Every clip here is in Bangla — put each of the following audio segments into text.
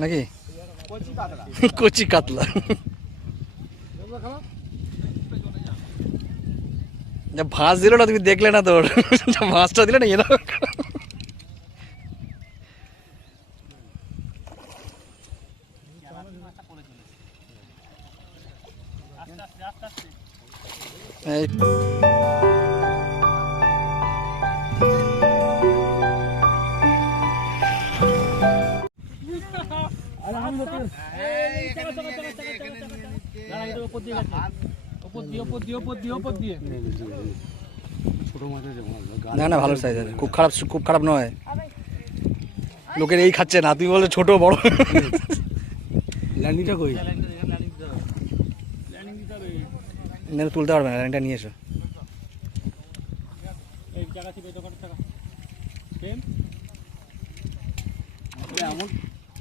নাকি? কচি কাতলা। যা ভাঁজ দিল না তুমি দেখলে না তোর। যা ভাঁজটা দিলে না না না ভালো সাইজ আছে। খুব খারাপ খুব খারাপ নয়। লোকের এই খাচ্ছে না তুই বলে ছোট বড়। ল্যান্ডিটা কই? না, তুলতে পারবে না লাইনটা নিয়ে এসো। এমন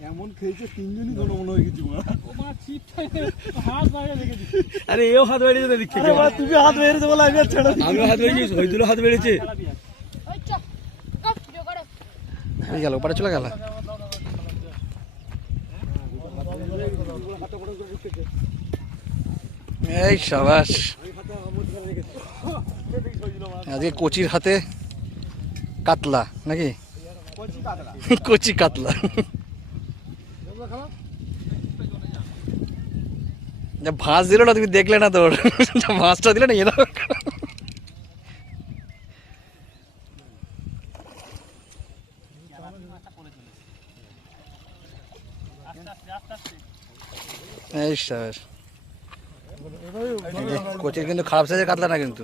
এমন খেয়েছে তিনজনই কোনো মনে হয়ে গেছি আরে এও হাত বেড়েছে দিক থেকে তুমি হাত বেড়েছে বলে আমি ছেড়ে আমি হাত বেড়েছি হইদুলো হাত বেড়েছে গেল ওপারে চলে গেল এই সাবাস। আজকে কচির হাতে কাতলা নাকি? কচি কাতলা। যা ভাঁজ দিল না, তুমি দেখলে না তোর। ভাঁজটা দিলে না এরা এই সাবাস কোচের কিন্তু খারাপ সাইজের কাতলা না কিন্তু।